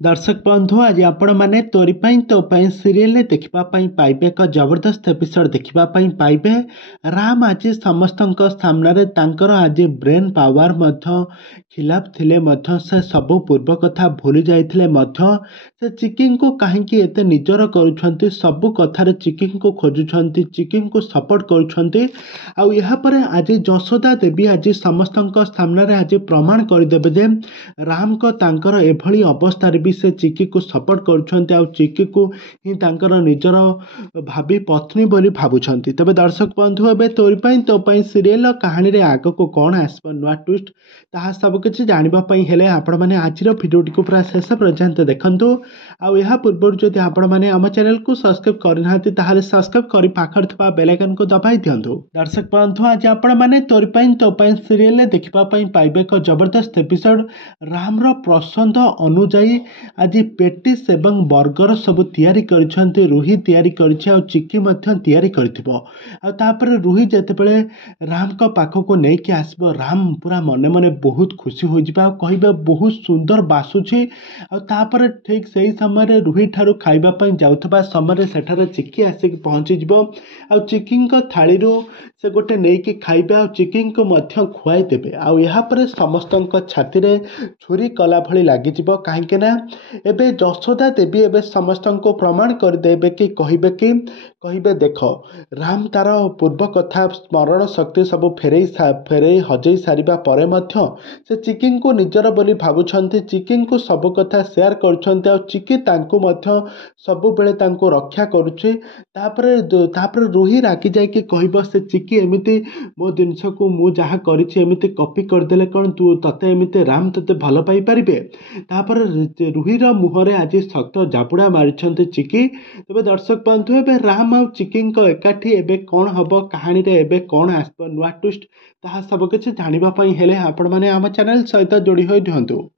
दर्शक बंधु आज आपण मैंने तोरी पाई तो पाई सीरियल देखा पाइबे एक जबरदस्त एपिसोड देखा पाइबे। राम आज समस्त सामने तांकर आज ब्रेन पावर खिलाफ थिले से सब पूर्व कथा भूली जाइथिले से चिकिंग को कहीं एते निजर करुछंती सब कथार चिकिंग को खोजुछंती चिकिंग को सपोर्ट करुछंती। आउ यहाँ पर आज यशोदा देवी आज समस्त सामने आज प्रमाण करदेवे जे राम को तांकर एभली अवस्था भी से चिकी को सपोर्ट करुछंती आ चिकी को ही तांकर निजर भाभी पत्नी बोली भाबुछंती। तबे दर्शक बंधु एबे तोरी पाई तो पाई सीरियल कहानी रे आग को कौन आसब नुआ ट्विस्ट ताहा सब किछि जानिबा पई हेले आपण माने आजिर भिडियोटी को पूरा शेष पर्यंत देखंतु। आ या पूर्व जदि आपण माने हम चैनल को सब्सक्राइब करनाहांती ताहाले सब्सक्राइब करी पाखर थबा बेल आइकन को दबाई दियंतु। दर्शक बंधु आज आपण माने तोरी पाई तो पाई सीरियल देखिबा पई पाइबे एक जबरदस्त एपिसोड रामर पसंद अनुजाई आज पेटिस एवं बर्गर सब तैयारी करिसेंती रुही तैयारी करिছে आ चिक्की मध्य तैयारी करथिबो। आ तापर रुही जेतेबेले राम को पाखो को नै कि आसबो राम पूरा मने मने बहुत खुशी हो जिबा कहबे बहुत सुंदर बासुछि। आ तापर ठीक सही समय रुही ठारू खाइबा पई जाउथबा समय सेठारे चिक्की आसी पहुंची जिवो। आ चिक्की को थाली रो से गोटे नै कि खाइबे आ चिक्की को मध्य खुआई देबे। आ यहाँ पर समस्तक छाती रे छुरी कला भली लागि जिवो काहेकि ना एबे यशोदा देवी एबे समस्त को प्रमाण करदेबे कि कहबे देख राम तार पूर्व कथा स्मरण शक्ति सब फेरे हजई सारिबा परे मध्य से चिकी को निजर बोली भाबुछंती चिकी को सब कथा शेयर करुछंती आ चिकी तांको मध्य सब बेले तांको रक्षा करुछि। तापर रुही रागी जाय कि कहबो से चिकी एमिति मो जिनस को मु जहा करिछि एमिति कॉपी करदेले कोन तू तते एमिति राम तते भल पाई परिबे। तापर रुहीर मुहरे आज सख्त जाबुड़ा मारिछंती चिकी। तबे दर्शक बंधु एबे राम आ चिकी एकाठी एबे कौन हम कहानी रे एबे कौन आसब नुआ ट्विस्ट ताहा सब किछि जानिबा पई हेले आपण माने हम चैनल सहित जोड़ी होई दियंतु।